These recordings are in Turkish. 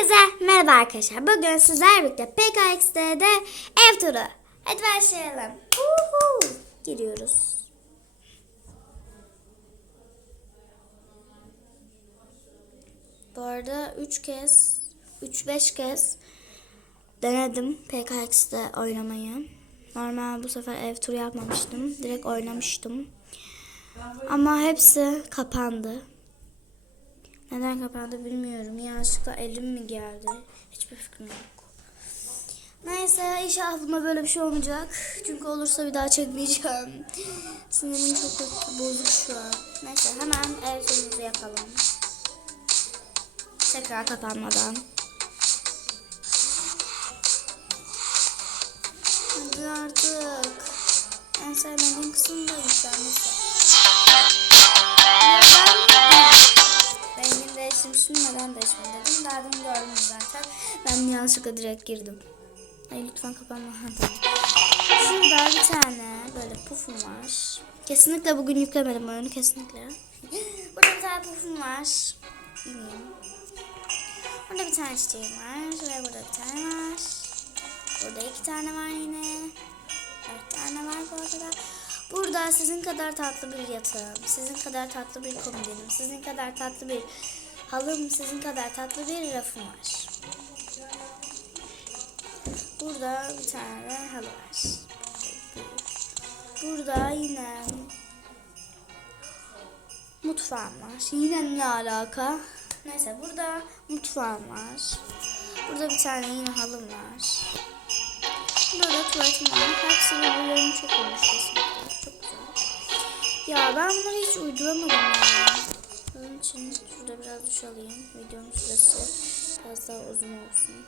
Herkese merhaba arkadaşlar. Bugün sizlerle birlikte PKX'de ev turu. Hadi başlayalım. Uhu. Giriyoruz. Bu arada 3 kez, 3-5 kez denedim PKX'de oynamayı. Normal bu sefer ev turu yapmamıştım. Direkt oynamıştım. Ama hepsi kapandı. Neden kapandı bilmiyorum. Yanlışlıkla elim mi geldi? Hiçbir fikrim yok. Neyse inşallah buna böyle bir şey olmayacak. Çünkü olursa bir daha çekmeyeceğim. Sinirim çok kötü bozuk şu an. Neyse hemen ev turumuzu yapalım. Tekrar kapanmadan. Hadi artık. En sevmediğim kısım da yükselmesi. Ya Rengini değiştirmiştim neden değişmedi dedim. Daha dün gördüm zaten. Ben yanlışlıkla direkt girdim. Ay lütfen kapanma. Şurada bir tane böyle pufum var. Kesinlikle bugün yüklemedim oyunu kesinlikle. Burada bir tane pufum var. Bilmiyorum. Burada bir tane çiçeğim var. Ve burada bir tane var. Burada iki tane var yine. Dört tane var bu arada. Burada sizin kadar tatlı bir yatağım, sizin kadar tatlı bir komodinim, sizin kadar tatlı bir halım, sizin kadar tatlı bir rafım var. Burada bir tane halı var. Burada yine mutfağım var. Yine ne alaka? Neyse burada mutfağım var. Burada bir tane yine halım var. Burada da tuvaletim var. Hepsi birbirlerine çok olmuş kesinlikle. Çok güzel. Ya ben bunları hiç uyduramadım ya. Duş alayım. Süresi biraz daha uzun olsun.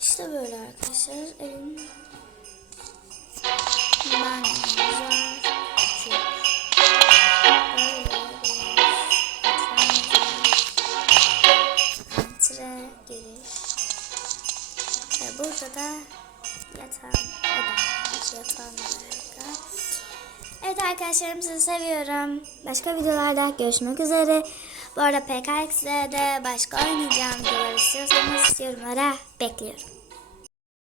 İşte böyle arkadaşlar. Evim ben. Ve burada da yatağım oda. Yatağım var. Evet arkadaşlarım sizi seviyorum. Başka videolarda görüşmek üzere. Bu arada PKX'de de başka oynayacağım videolar istiyorsanız yorumlara bekliyorum.